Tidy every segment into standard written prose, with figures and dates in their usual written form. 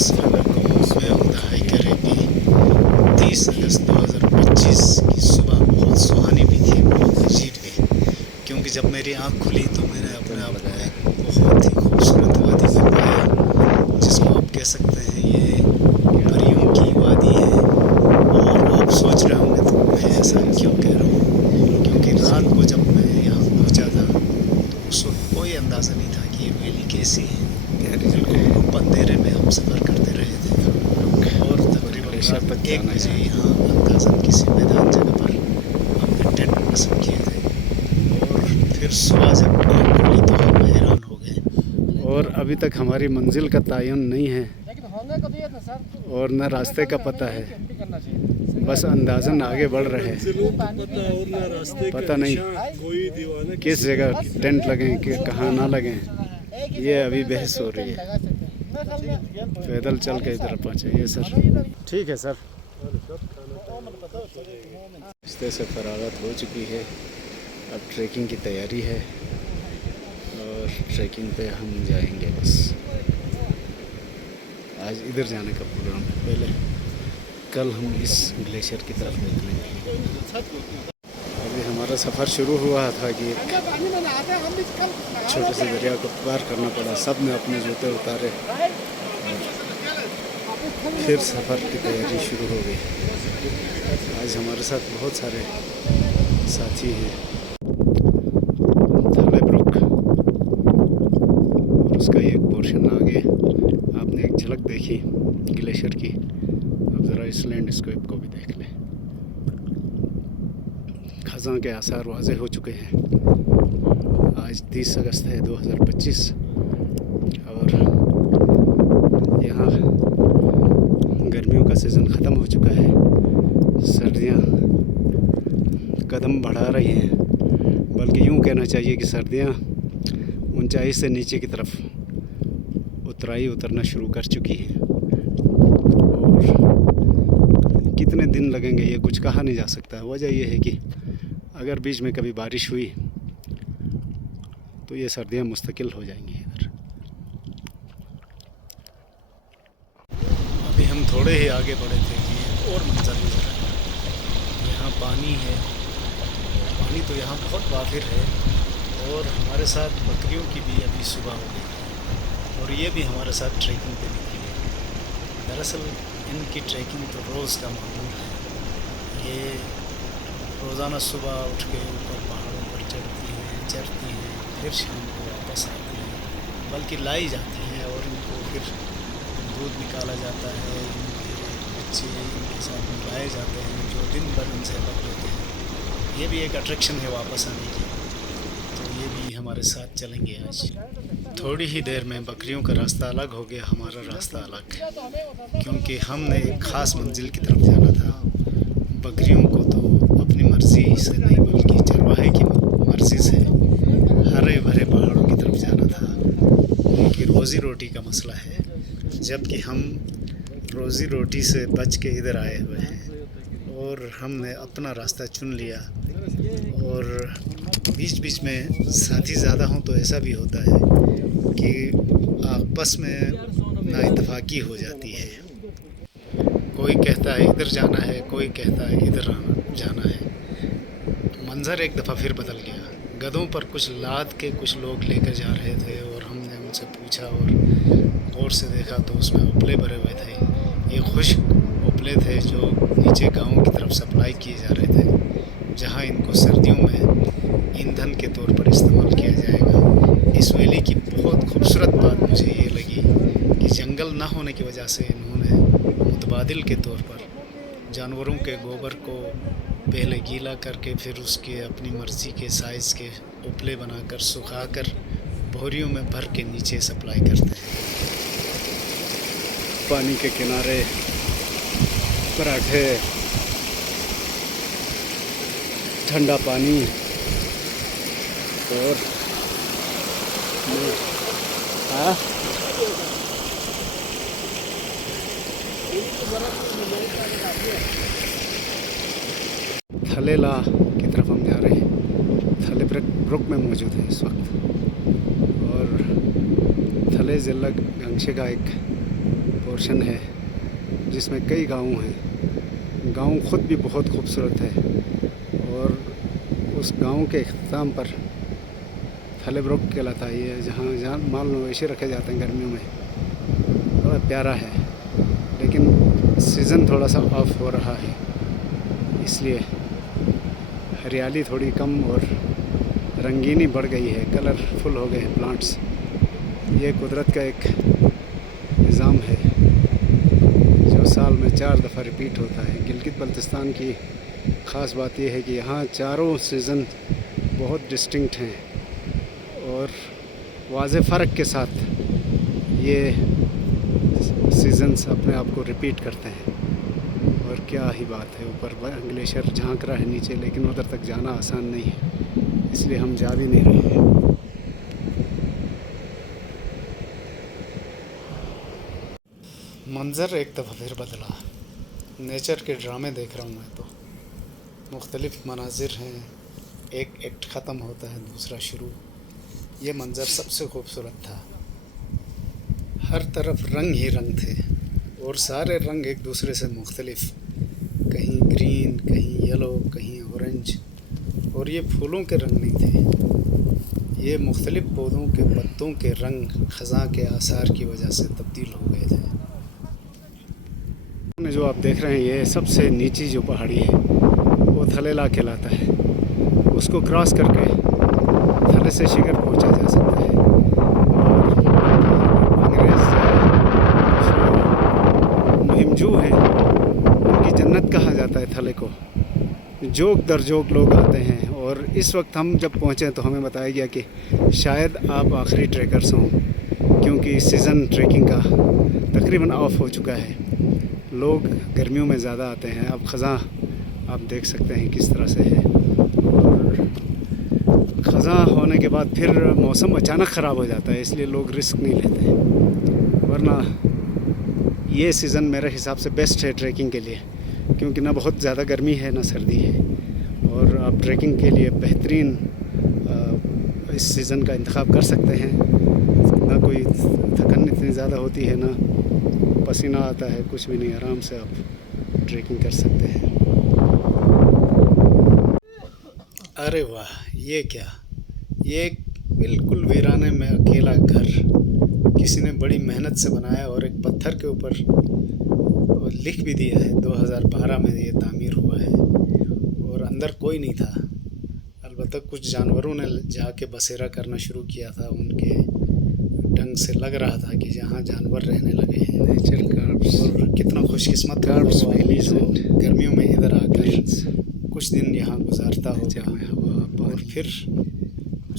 श्रीनगर को मैं उताई करेगी। 30 अगस्त 2025 की सुबह बहुत सुहानी भी थी, बहुत अजीब भी, क्योंकि जब मेरी आँख खुली तो मैंने अपने आप को एक बहुत ही खूबसूरत वादी में पाया, जिसको आप कह सकते हैं ये परियों की वादी है। और आप सोच रहे होंगे तो मैं ऐसा क्यों कह रहा हूँ, क्योंकि रात को जब मैं यहाँ पहुँचा था तो उस वक्त कोई अंदाज़ा नहीं था कि ये वैली कैसी है। बिल्कुल अंधेरे में हम सफ़र करते रहे थे और तकरीबन रात 1 बजे यहाँ अंदाज़न किसी मैदान जगह पर हमने टेंट नस्ब किए थे। और फिर सुबह जब आँख खुली तो हम हैरान हो गए। और अभी तक हमारी मंजिल का तयन नहीं है और न रास्ते का पता है, बस अंदाज़न आगे बढ़ रहे हैं। पता नहीं किस जगह टेंट लगें कि कहाँ ना लगें, ये अभी बहस हो रही है। पैदल चल के इधर पहुँचे ये सर। ठीक है सर। रास्ते से फरागत हो चुकी है, अब ट्रैकिंग की तैयारी है और ट्रैकिंग पे हम जाएंगे। बस आज इधर जाने का प्रोग्राम है, पहले कल हम इस ग्लेशियर की तरफ निकलेंगे। अभी हमारा सफ़र शुरू हुआ था कि एक छोटे से दरिया को पार करना पड़ा। सब ने अपने जूते उतारे, फिर सफ़र की तैयारी शुरू हो गई। आज हमारे साथ बहुत सारे साथी हैं। थले ब्रुक और उसका एक पोर्शन आगे आपने एक झलक देखी ग्लेशियर की। अब ज़रा इस लैंडस्केप को भी देख लें। खज़ां के आसार वाज़े हो चुके हैं। आज 30 अगस्त है 2025 और यहाँ गर्मियों का सीज़न ख़त्म हो चुका है। सर्दियाँ कदम बढ़ा रही हैं, बल्कि यूँ कहना चाहिए कि सर्दियाँ ऊंचाई से नीचे की तरफ उतरना शुरू कर चुकी हैं। और कितने दिन लगेंगे ये कुछ कहा नहीं जा सकता। वजह यह है कि अगर बीच में कभी बारिश हुई तो ये सर्दियाँ मुस्तकिल हो जाएंगी इधर। अभी हम थोड़े ही आगे बढ़े थे कि और मंजर नजर आया। यहाँ पानी है, पानी तो यहाँ बहुत वाफिर है। और हमारे साथ बकरियों की भी अभी सुबह हो गई है और ये भी हमारे साथ ट्रैकिंग पे निकली है। दरअसल इनकी ट्रैकिंग तो रोज़ का मामूल है। ये रोज़ाना सुबह उठ के ऊपर पहाड़ों पर चढ़ती हैं, चरती हैं, फिर शाम को वापस आती हैं, बल्कि लाई जाती हैं और इनको फिर दूध निकाला जाता है। इनके बच्चे इनके साथ मिलाए जाते हैं जो दिन भर इनसे अलग रहते हैं। ये भी एक अट्रैक्शन है वापस आने की, तो ये भी हमारे साथ चलेंगे आज। थोड़ी ही देर में बकरियों का रास्ता अलग हो गया, हमारा रास्ता अलग, क्योंकि हमने एक ख़ास मंजिल की तरफ जाना था। बकरियों को तो अपनी मर्ज़ी से नहीं बल्कि चरवाहे की मर्ज़ी से हरे भरे पहाड़ों की तरफ जाना था। उनकी रोज़ी रोटी का मसला है, जबकि हम रोज़ी रोटी से बच के इधर आए हुए हैं और हमने अपना रास्ता चुन लिया। और बीच बीच में साथी ज़्यादा हों तो ऐसा भी होता है कि आपस में नाइतफाकी हो जाती है। कोई कहता है इधर जाना है, कोई कहता है इधर जाना है। मंज़र एक दफ़ा फिर बदल गया। गधों पर कुछ लाद के कुछ लोग लेकर जा रहे थे और हमने उनसे पूछा और गौर से देखा तो उसमें उपले भरे हुए थे। ये खुश्क उपले थे जो नीचे गाँव की तरफ सप्लाई किए जा रहे थे, जहाँ इनको सर्दियों में ईंधन के तौर पर इस्तेमाल किया जाएगा। इस वैली की बहुत खूबसूरत बात मुझे ये लगी कि जंगल ना होने की वजह से इन्होंने मुतबादिल के तौर पर जानवरों के गोबर को पहले गीला करके फिर उसके अपनी मर्ज़ी के साइज़ के उपले बनाकर सुखाकर बोरियों में भर के नीचे सप्लाई करते हैं। पानी के किनारे पराठे, ठंडा पानी और थलेला की तरफ हम जा रहे हैं। थले ब्रुक में मौजूद है इस वक्त और थले ज़िला गंगशे का एक पोर्शन है जिसमें कई गांव हैं। गांव ख़ुद भी बहुत खूबसूरत है और उस गांव के अख्ताम पर फलेब्रोक कहलाता है ये, जहाँ माल मवेशी रखे जाते हैं गर्मियों में। बड़ा प्यारा है, लेकिन सीज़न थोड़ा सा ऑफ हो रहा है, इसलिए हरियाली थोड़ी कम और रंगीनी बढ़ गई है, कलरफुल हो गए हैं प्लांट्स। ये कुदरत का एक निज़ाम है जो साल में 4 दफ़ा रिपीट होता है। गिलगित बल्तिस्तान की ख़ास बात यह है कि यहाँ चारों सीज़न बहुत डिस्टिंक्ट हैं और वाज़े फ़र्क के साथ ये सीज़न्स अपने आप को रिपीट करते हैं। और क्या ही बात है, ऊपर ग्लेशियर झांक रहा है नीचे, लेकिन उधर तक जाना आसान नहीं है, इसलिए हम जा भी नहीं रहे हैं। मंज़र एक दफ़ा फिर बदला। नेचर के ड्रामे देख रहा हूँ मैं तो। मुख्तलिफ़ मनाजिर हैं, एक एक्ट ख़त्म होता है दूसरा शुरू। ये मंज़र सबसे खूबसूरत था। हर तरफ रंग ही रंग थे और सारे रंग एक दूसरे से मुख्तलिफ़, कहीं ग्रीन, कहीं येलो, कहीं ऑरेंज। और ये फूलों के रंग नहीं थे, ये मुख्तलिफ़ पौधों के पत्तों के रंग ख़ज़ां के आसार की वजह से तब्दील हो गए थे। जो आप देख रहे हैं, ये सबसे नीची जो पहाड़ी है वो थलेला कहलाता है। उसको क्रॉस करके थले से शिखर पहुंचा जा सकता है। और अंग्रेज़ मुहिमजू हैं, उनकी जन्नत कहा जाता है थले को। जोक दर जोक लोग आते हैं और इस वक्त हम जब पहुँचे तो हमें बताया गया कि शायद आप आखिरी ट्रैकर्स हों, क्योंकि सीज़न ट्रैकिंग का तकरीबन ऑफ हो चुका है। लोग गर्मियों में ज़्यादा आते हैं। अब ख़ज़ां आप देख सकते हैं किस तरह से है, और ख़ज़ां होने के बाद फिर मौसम अचानक ख़राब हो जाता है, इसलिए लोग रिस्क नहीं लेते। वरना ये सीज़न मेरे हिसाब से बेस्ट है ट्रैकिंग के लिए, क्योंकि ना बहुत ज़्यादा गर्मी है ना सर्दी है, और आप ट्रैकिंग के लिए बेहतरीन इस सीज़न का इंतखाब कर सकते हैं। ना कोई थकन इतनी ज़्यादा होती है, ना पसीना आता है, कुछ भी नहीं, आराम से आप ट्रैकिंग कर सकते हैं। अरे वाह, ये क्या, ये बिल्कुल वीराने में अकेला घर किसी ने बड़ी मेहनत से बनाया और एक पत्थर के ऊपर लिख भी दिया है 2012 में ये तामीर हुआ है, और अंदर कोई नहीं था। अलबत्ता कुछ जानवरों ने जाके बसेरा करना शुरू किया था। उनके ढंग से लग रहा था कि जहाँ जानवर रहने लगे हैं। नेचर कार्ब्स, और कितना खुशकिस्मत कार्ब्स जो गर्मियों में इधर आकर कुछ दिन यहाँ गुजारता होगा और फिर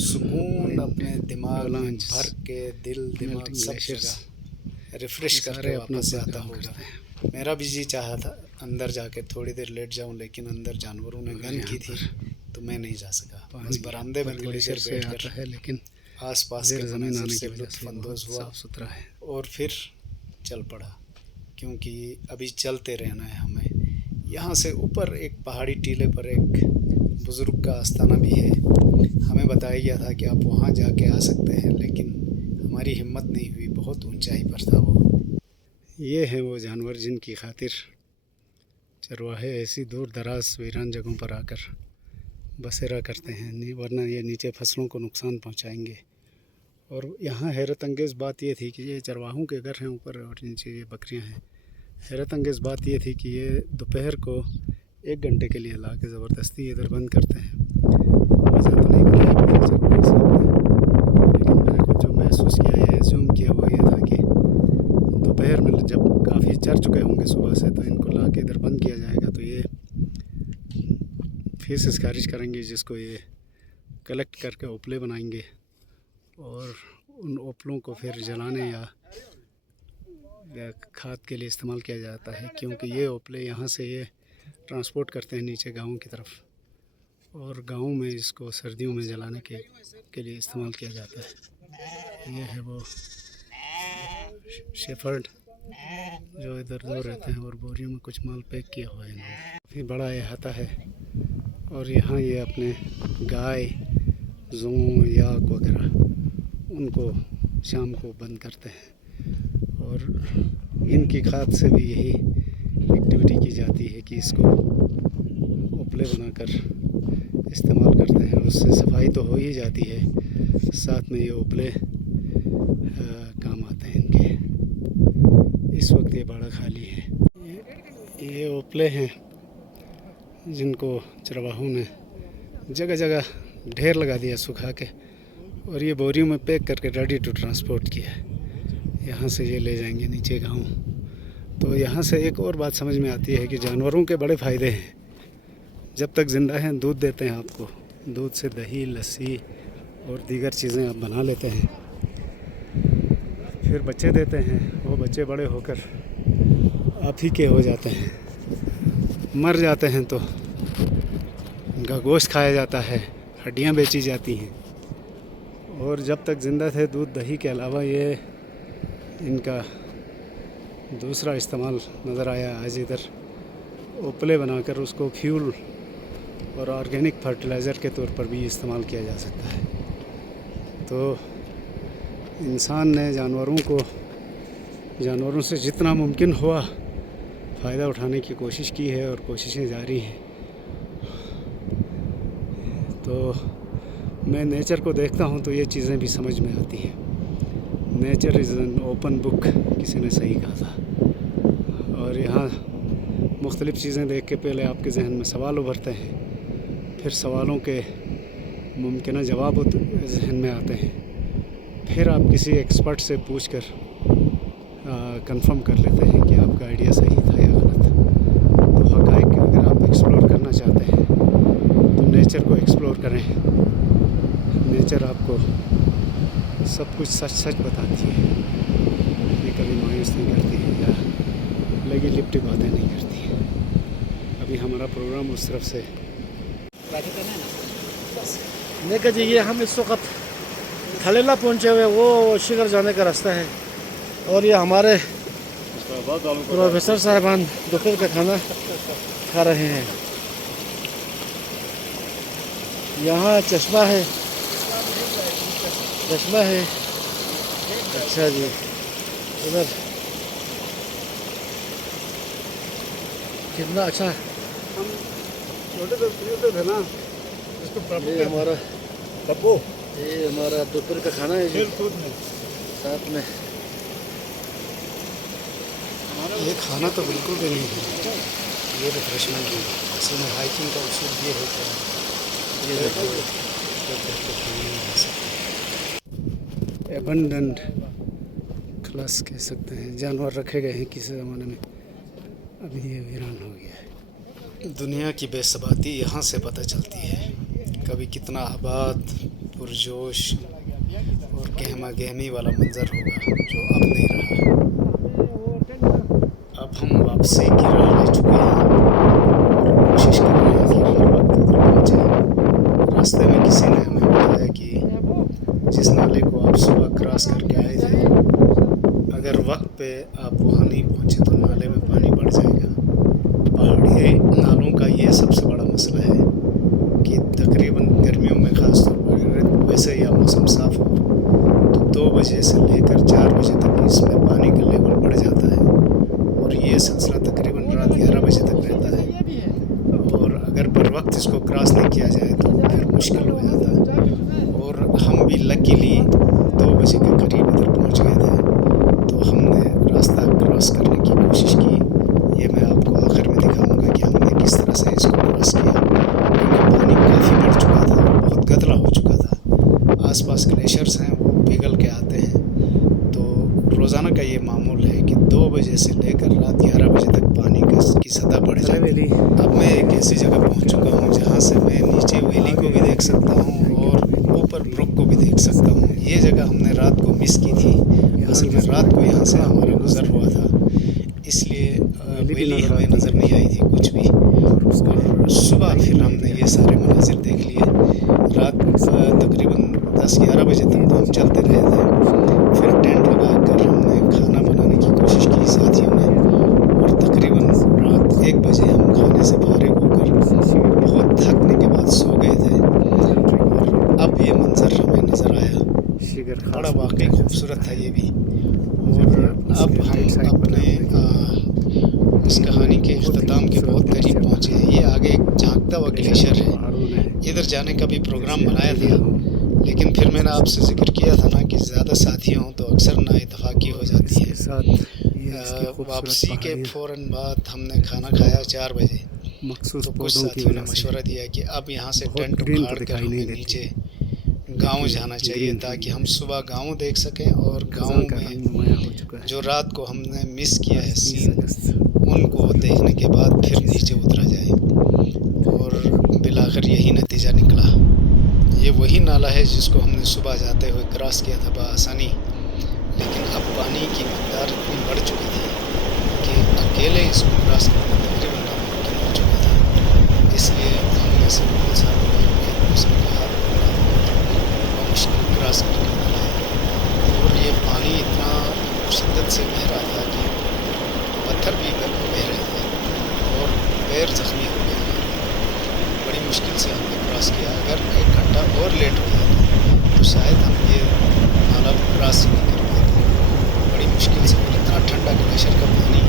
सुकून अपने दिमाग भर के दिमाग सब जगह रिफ्रेश करके वापस आता होगा। मेरा भी जी चाहा था अंदर जाके थोड़ी देर लेट जाऊं, लेकिन अंदर जानवरों ने गन की थी तो मैं नहीं जा सका। बस बरामदे में थोड़ी देर बैठ कर है, लेकिन आसपास के मंजर से लुत्फ़अंदोज़ हुआ, साफ सुथरा है, और फिर चल पड़ा, क्योंकि अभी चलते रहना है हमें। यहाँ से ऊपर एक पहाड़ी टीले पर एक बुज़ुर्ग का आस्थाना भी है। हमें बताया गया था कि आप वहाँ जाके आ सकते हैं, लेकिन हमारी हिम्मत नहीं हुई, बहुत ऊंचाई पर था वो। ये हैं वो जानवर जिनकी खातिर चरवाहे ऐसी दूर दराज वीरान जगहों पर आकर बसेरा करते हैं, वरना ये नीचे फसलों को नुकसान पहुँचाएंगे। और यहाँ हैरत अंगेज़ बात ये थी कि ये चरवाहों के घर हैं ऊपर और नीचे ये बकरियाँ हैं। हैरत अंगेज़ बात ये थी कि ये दोपहर को 1 घंटे के लिए ला के ज़बरदस्ती इधर बंद करते हैं। वजह तो नहीं बताई मुझे चरवाहे साहब ने, लेकिन मैंने कुछ जो महसूस किया या एज्यूम किया वो ये था कि दोपहर में जब काफ़ी चर चुके होंगे सुबह से, तो इनको ला के इधर बंद किया जाएगा, तो ये फीस खारिज करेंगे, जिसको ये कलेक्ट करके ओपले बनाएंगे और उन ओपलों को फिर जलाने या खाद के लिए इस्तेमाल किया जाता है, क्योंकि ये ओपले यहाँ से ये ट्रांसपोर्ट करते हैं नीचे गाँव की तरफ, और गाँव में इसको सर्दियों में जलाने के लिए इस्तेमाल किया जाता है। ये है वो शेफर्ड जो इधर उधर रहते हैं, और बोरियों में कुछ माल पैक किया हुआ है इन्होंने। काफ़ी बड़ा अहाता है, और यहाँ ये अपने गाय, जूं, याक वगैरह उनको शाम को बंद करते हैं, और इनकी खाद से भी यही एक्टिविटी की जाती है कि इसको उपले बनाकर इस्तेमाल करते हैं। उससे सफाई तो हो ही जाती है, साथ में ये उपले काम आते हैं इनके। इस वक्त ये बाड़ा खाली है। ये उपले हैं जिनको चरवाहों ने जगह जगह ढेर लगा दिया सुखा के, और ये बोरियों में पैक करके रेडी टू ट्रांसपोर्ट किया है। यहाँ से ये ले जाएंगे नीचे गाँव। तो यहाँ से एक और बात समझ में आती है कि जानवरों के बड़े फ़ायदे हैं। जब तक ज़िंदा हैं दूध देते हैं आपको, दूध से दही, लस्सी और दीगर चीज़ें आप बना लेते हैं। फिर बच्चे देते हैं, वो बच्चे बड़े होकर आप ही के हो जाते हैं। मर जाते हैं तो उनका गोश्त खाया जाता है, हड्डियाँ बेची जाती हैं। और जब तक ज़िंदा थे दूध दही के अलावा ये इनका दूसरा इस्तेमाल नज़र आया। आज इधर उपले बनाकर उसको फ्यूल और ऑर्गेनिक फर्टिलाइज़र के तौर पर भी इस्तेमाल किया जा सकता है। तो इंसान ने जानवरों से जितना मुमकिन हुआ फ़ायदा उठाने की कोशिश की है और कोशिशें जारी हैं। तो मैं नेचर को देखता हूँ तो ये चीज़ें भी समझ में आती हैं। Nature is an open book, किसी ने सही कहा था। और यहाँ मुख्तलिफ़ चीज़ें देख के पहले आपके जहन में सवाल उभरते हैं, फिर सवालों के मुमकिन जवाब जहन में आते हैं, फिर आप किसी एक्सपर्ट से पूछकर कंफर्म कर लेते हैं कि आपका आइडिया सही था या गलत। तो हक़ाइक़ अगर आप एक्सप्लोर करना चाहते हैं तो नेचर को एक्सप्लोर करें। नेचर आपको सब कुछ सच सच बताती है। ये कभी मायूस नहीं करती है या लगी लिपटी बातें नहीं करती है। अभी हमारा प्रोग्राम उस तरफ से लेकर जाइए। हम इस वक्त थलेला पहुँचे हुए, वो शिखर जाने का रास्ता है। और ये हमारे प्रोफेसर साहबान दोपहर का खाना खा रहे हैं। यहाँ चश्मा है। अच्छा जी, उधर कितना अच्छा। हम छोटे थे ना, ये हमारा कब्बो, ये हमारा दोपहर का खाना है जी। साथ में ये खाना तो बिल्कुल भी नहीं है, ये रिफ्रेशमेंट है। असल में हाइकिंग का उसूल ये होता है, ये एबंडेंट क्लास कह सकते हैं। जानवर रखे गए हैं किसी ज़माने में, अभी ये वीरान हो गया है। दुनिया की बेसबाती यहाँ से पता चलती है। कभी कितना आबाद, पुरजोश और गहमा गहमी वाला मंज़र होगा जो अब नहीं रहा। अब हम वापसी की राह ले चुके हैं और कोशिश कर रहे हैं कि हर वक्त उधर पहुँचे। रास्ते में किसी ने हमें बताया कि जिस नाले को आप सुबह क्रॉस करके आए थे, अगर वक्त पे आप वहाँ नहीं पहुँचे तो नाले में पानी बढ़ जाएगा। पहाड़ी नालों का ये सबसे बड़ा मसला है कि तकरीबन गर्मियों में ख़ास तौर पर, वैसे या मौसम साफ़ हो तो 2 बजे से लेकर 4 बजे तक इसमें पानी का लेवल बढ़ जाता है और ये सिलसिला तकरीबन रात 11 बजे तक रहता है। और अगर बर वक्त इसको क्रॉस नहीं किया जाए तो फिर मुश्किल हो जाता है। और हम भी लकीली 2 बजे के करीब इधर पहुंच गए थे, तो हमने रास्ता क्रॉस करने की कोशिश की। ये मैं आपको आखिर में दिखाऊंगा कि हमने किस तरह से इसको क्रॉस किया, क्योंकि पानी काफ़ी बढ़ चुका था, बहुत गदला हो चुका था। आसपास ग्लेशियर्स हैं, वो पिघल के आते हैं। तो रोज़ाना का ये मामूल है कि 2 बजे से लेकर रात 11 बजे तक पानी की सतह बढ़ जाती है। अब मैं एक ऐसी जगह पहुंच चुका हूं जहां से मैं नीचे वैली को भी देख सकता हूं और ऊपर ब्रुक को भी देख सकता हूं। ये जगह हमने रात को मिस की थी। असल में रात को यहाँ से हमारा गुज़र हुआ था, इसलिए वैली हमें नज़र नहीं आई थी कुछ भी। और सुबह फिर हमने ये सारे मनाजिर देख लिए। रात तकरीबन 10-11 बजे तक तो हम चलते रहे थे। फिर टेंट लगा कर हमने खाना बनाने की कोशिश की साथियों ने, और तकरीबन रात 1 बजे हम खाने से फारिग होकर बहुत थकने के बाद सो गए थे। और अब ये मंज़र हमें नज़र आया, बड़ा वाकई खूबसूरत था ये भी। और अब हम अपने ग्लेशियर है। पहाड़ों ने इधर जाने का भी प्रोग्राम बनाया था, लेकिन फिर मैंने आपसे जिक्र किया था ना कि ज़्यादा साथी हों तो अक्सर नाइतफाक़ी हो जाती है। इसके साथ ये इसकी खूबसूरत वापसी के पहाड़ियाँ फ़ौरन बाद हमने खाना खाया 4 बजे। मखसूस तो कुछ पौधों की साथियों ने वजह से मशवरा दिया कि अब यहाँ से बहुत टेंट ग्रीन तो उखाड़ कर दिखाई नहीं हमें देती, नीचे गांव जाना चाहिए ग्रीन ताकि है। हम सुबह गांव देख सकें और गांव खज़ां का में रंग नुमाया हो चुका है। जो रात को हमने मिस किया है 30 सीन, अगस्त उनको देखने के बाद फिर नीचे उतरा जाए। और बिलाखिर यही नतीजा निकला। ये वही नाला है जिसको हमने सुबह जाते हुए क्रॉस किया था बआसानी, लेकिन अब पानी की मकदार इतनी बढ़ चुकी थी कि अकेले इसको क्रॉस करना तकरीबन नामुमकिन हो चुका था। इसलिए हम में से बहुत सारे लोग एक दूसरे का हाथ पकड़ा और मुश्किल क्रॉस करके निकले। और ये पानी इतना शिद्दत से बह रहा था कि पत्थर भी बह रहे थे और पैर ज़ख्मी हो गए। बड़ी मुश्किल से हमने क्रॉस किया। अगर 1 घंटा और लेट हो जाता तो शायद हम ये नाला क्रॉस नहीं कर पाते। बड़ी मुश्किल से, और इतना ठंडा ग्लेशियर का पानी,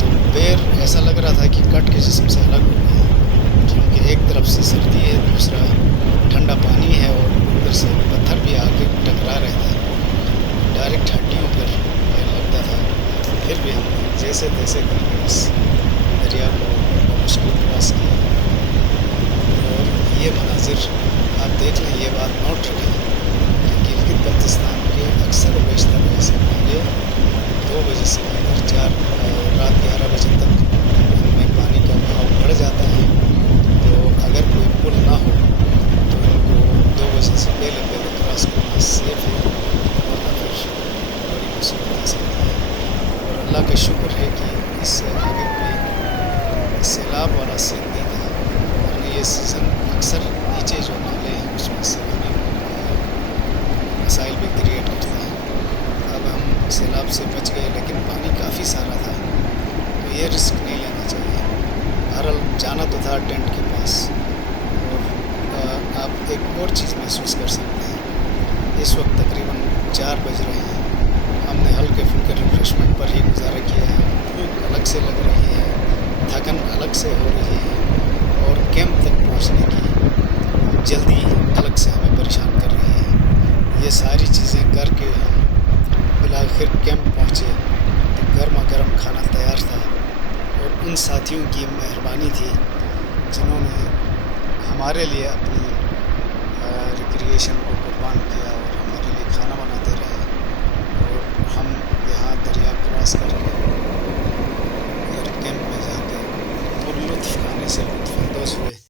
तो पैर ऐसा लग रहा था कि कट के जिस्म से अलग हो गए, क्योंकि एक तरफ से सर्दी है, दूसरा ठंडा पानी है और ऊपर से पत्थर भी आके टकरा रहे थे। डायरेक्ट हड्डियों पर पैर लगता था। फिर भी हमने जैसे तैसे करके इस दरिया को मुश्किल क्रॉस किया। और ये मनाजिर आप देख लें, ये बात नोट रखें कि गिलगित बल्तिस्तान के अक्सर बेशतर ऐसे नाले 2 बजे से लेकर रात 11 बजे तक इनमें पानी का बहाव बढ़ जाता है। तो अगर कोई पुल ना हो तो इनको 2 बजे से पहले क्रॉस करना सेफ है, वरना फिर बड़ी मुसीबत आ सकती है। और अल्लाह का शुक्र है कि इससे आगे कोई सैलाब वाला सीन नहीं था, वरना ये सीज़न अक्सर नीचे जो नाले हैं उसमें सैलानी मसाइल भी क्रिएट करते हैं। अब हम सैलाब से बच गए, लेकिन पानी काफ़ी सारा था, तो ये रिस्क नहीं लेना चाहिए। बहरहाल जाना तो था टेंट के पास। और आप एक और चीज़ महसूस कर सकते हैं, इस वक्त तकरीबन 4 बज रहे हैं। हमने हल्के फुल्के रिफ्रेशमेंट पर ही गुजारा किया है। भूख अलग से लग रही है, थकन अलग से हो रही है, और कैंप तक पहुंचने की जल्दी अलग से हमें परेशान कर रही है। ये सारी चीज़ें करके हम बिलाखिर कैंप पहुंचे तो गर्मा गर्म खाना तैयार था। और उन साथियों की मेहरबानी थी जिन्होंने हमारे लिए अपनी रिक्रिएशन को कुर्बान किया और हमारे लिए खाना बनाते रहे। और हम यहाँ दरिया क्रॉस करके कैंप में जाकर पुरलुत्फ़ खाने से लुत्फ़अंदोज़ हुए।